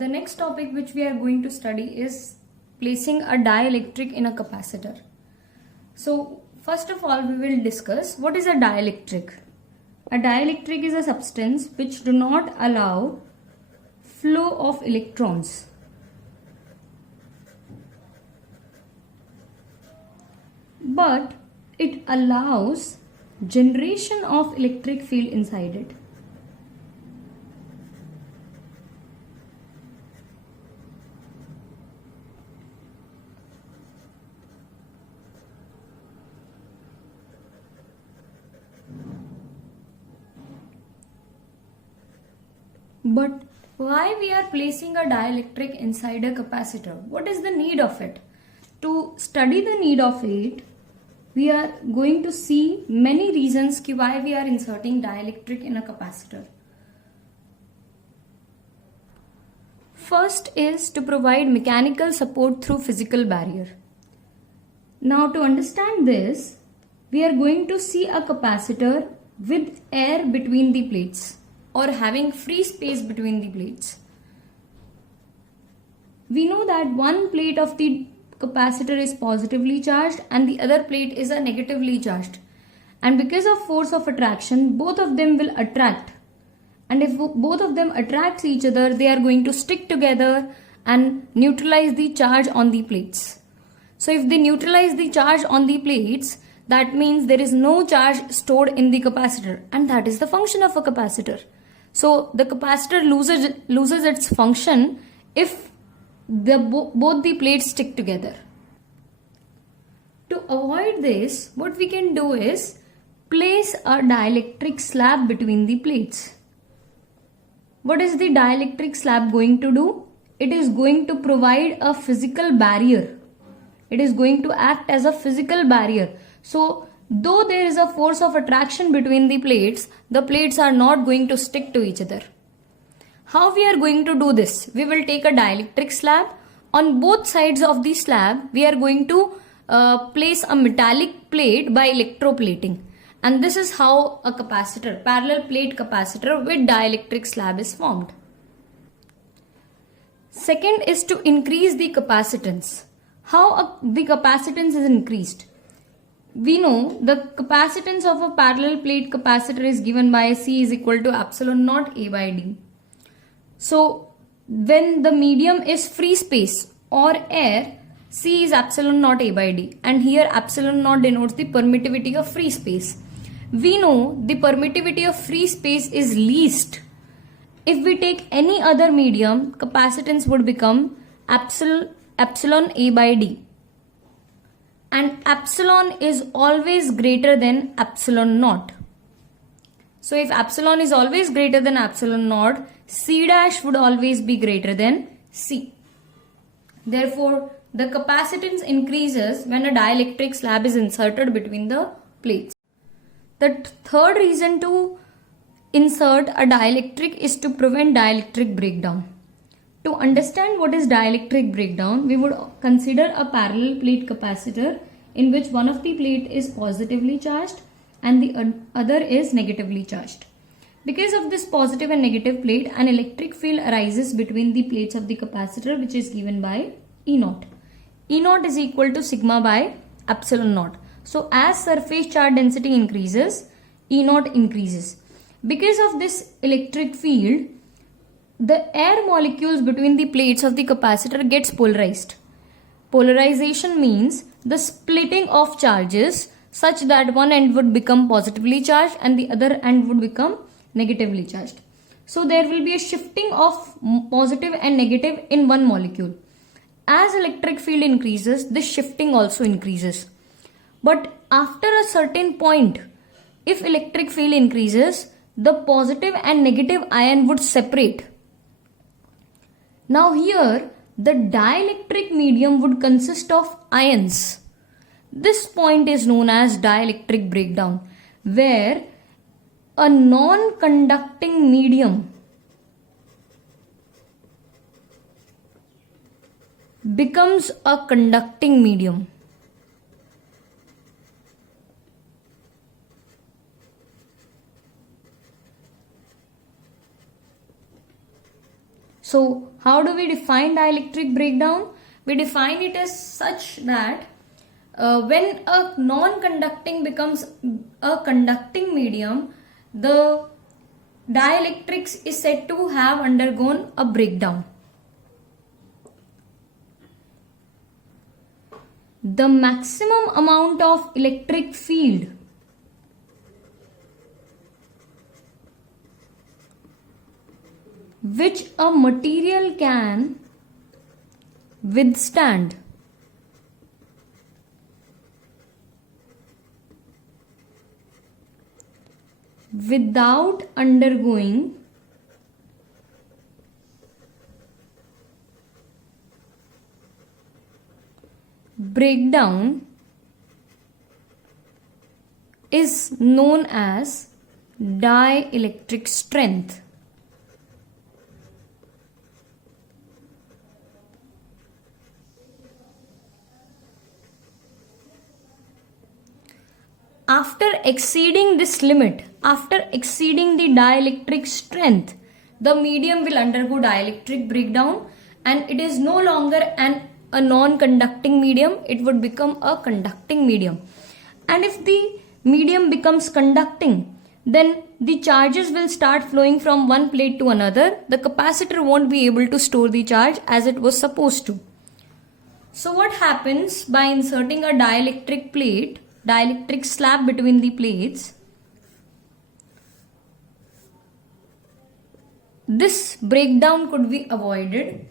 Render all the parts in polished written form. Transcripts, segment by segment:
The next topic which we are going to study is placing a dielectric in a capacitor. So first of all, we will discuss what is a dielectric. A dielectric is a substance which do not allow flow of electrons. But it allows generation of electric field inside it. But why we are placing a dielectric inside a capacitor? What is the need of it? To study the need of it, we are going to see many reasons why we are inserting dielectric in a capacitor. First is to provide mechanical support through physical barrier. Now to understand this, we are going to see a capacitor with air between the plates or having free space between the plates. We know that one plate of the capacitor is positively charged and the other plate is a negatively charged. And because of force of attraction, both of them will attract. And if both of them attract each other, they are going to stick together and neutralize the charge on the plates. So if they neutralize the charge on the plates, that means there is no charge stored in the capacitor, and that is the function of a capacitor. So the capacitor loses its function if both the plates stick together. To avoid this, what we can do is place a dielectric slab between the plates. What is the dielectric slab going to do? It is going to provide a physical barrier. It is going to act as a physical barrier. So though there is a force of attraction between the plates are not going to stick to each other. How we are going to do this? We will take a dielectric slab. On both sides of the slab, we are going to place a metallic plate by electroplating. And this is how a capacitor, parallel plate capacitor with dielectric slab is formed. Second is to increase the capacitance. How the capacitance is increased? We know the capacitance of a parallel plate capacitor is given by C is equal to epsilon naught A by D. So when the medium is free space or air, C is epsilon naught A by D, and here epsilon naught denotes the permittivity of free space. We know the permittivity of free space is least. If we take any other medium, capacitance would become epsilon A by D. And epsilon is always greater than epsilon naught. So if epsilon is always greater than epsilon naught, C dash would always be greater than C. Therefore, the capacitance increases when a dielectric slab is inserted between the plates. The third reason to insert a dielectric is to prevent dielectric breakdown. To understand what is dielectric breakdown, we would consider a parallel plate capacitor in which one of the plate is positively charged and the other is negatively charged. Because of this positive and negative plate, an electric field arises between the plates of the capacitor, which is given by E naught. E naught is equal to sigma by epsilon naught. So as surface charge density increases, E naught increases. Because of this electric field, the air molecules between the plates of the capacitor gets polarized. Polarization means the splitting of charges such that one end would become positively charged and the other end would become negatively charged. So there will be a shifting of positive and negative in one molecule. As electric field increases, this shifting also increases. But after a certain point, if electric field increases, the positive and negative ion would separate. Now here, the dielectric medium would consist of ions. This point is known as dielectric breakdown, where a non-conducting medium becomes a conducting medium. So how do we define dielectric breakdown? We define it as such that when a non-conducting becomes a conducting medium, the dielectrics is said to have undergone a breakdown. The maximum amount of electric field which a material can withstand without undergoing breakdown is known as dielectric strength. After exceeding this limit, after exceeding the dielectric strength, the medium will undergo dielectric breakdown and it is no longer a non-conducting medium, it would become a conducting medium. And if the medium becomes conducting, then the charges will start flowing from one plate to another. The capacitor won't be able to store the charge as it was supposed to. So what happens by inserting a dielectric slab between the plates? This breakdown could be avoided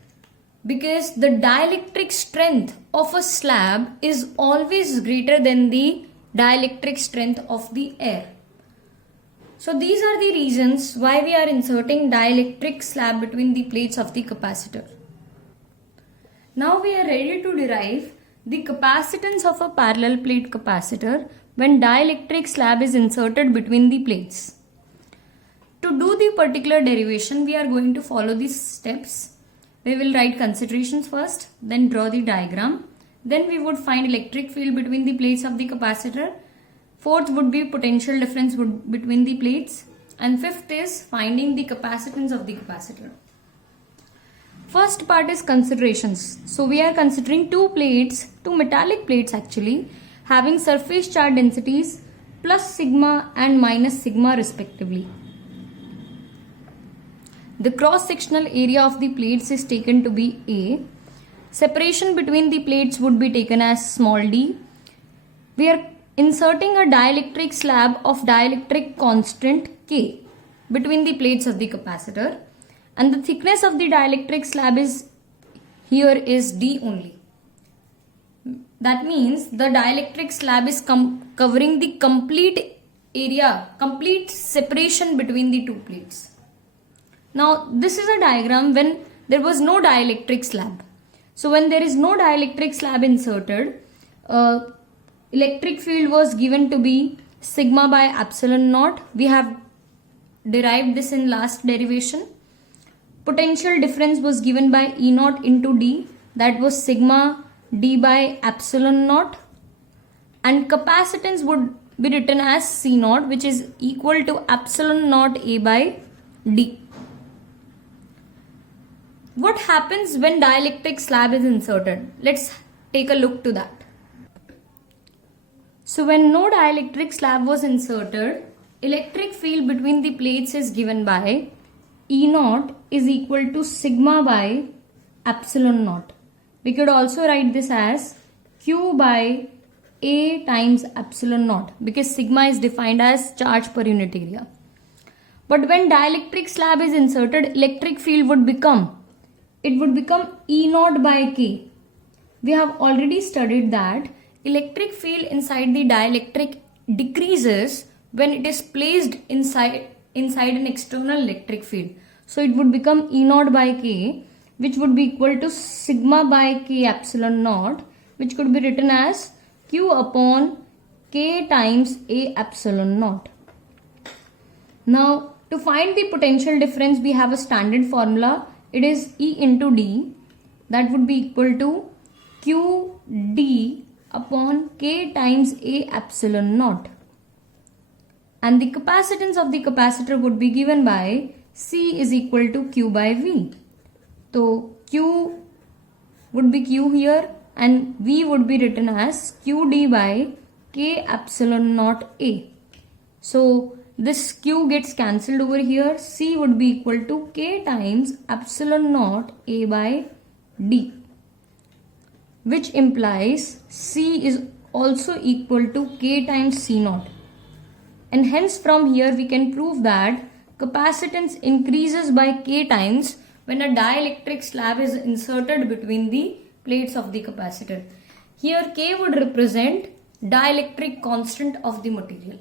because the dielectric strength of a slab is always greater than the dielectric strength of the air. So these are the reasons why we are inserting dielectric slab between the plates of the capacitor. Now we are ready to derive the capacitance of a parallel plate capacitor when dielectric slab is inserted between the plates. To do the particular derivation, we are going to follow these steps. We will write considerations first, then draw the diagram. Then we would find electric field between the plates of the capacitor. Fourth would be potential difference between the plates. And fifth is finding the capacitance of the capacitor. First part is considerations. So we are considering two metallic plates actually, having surface charge densities plus sigma and minus sigma respectively. The cross-sectional area of the plates is taken to be A. Separation between the plates would be taken as small d. We are inserting a dielectric slab of dielectric constant K between the plates of the capacitor. And the thickness of the dielectric slab is D only. That means the dielectric slab is covering the complete area, complete separation between the two plates. Now this is a diagram when there was no dielectric slab. So when there is no dielectric slab inserted, electric field was given to be sigma by epsilon naught. We have derived this in last derivation. Potential difference was given by E naught into D, that was sigma D by epsilon naught, and capacitance would be written as C naught, which is equal to epsilon naught A by D. What happens when dielectric slab is inserted? Let's take a look to that. So when no dielectric slab was inserted, electric field between the plates is given by E naught is equal to sigma by epsilon naught. We could also write this as Q by A times epsilon naught because sigma is defined as charge per unit area. But when dielectric slab is inserted, electric field would become E naught by K. We have already studied that electric field inside the dielectric decreases when it is placed inside an external electric field. So it would become E naught by K, which would be equal to sigma by K epsilon naught, which could be written as Q upon K times A epsilon naught. Now to find the potential difference, we have a standard formula. It is E into D, that would be equal to Q D upon K times A epsilon naught. And the capacitance of the capacitor would be given by C is equal to Q by V. So Q would be Q here and V would be written as QD by K epsilon naught A. So this Q gets cancelled over here. C would be equal to K times epsilon naught A by D, which implies C is also equal to K times C naught. And hence from here we can prove that capacitance increases by K times when a dielectric slab is inserted between the plates of the capacitor. Here K would represent dielectric constant of the material.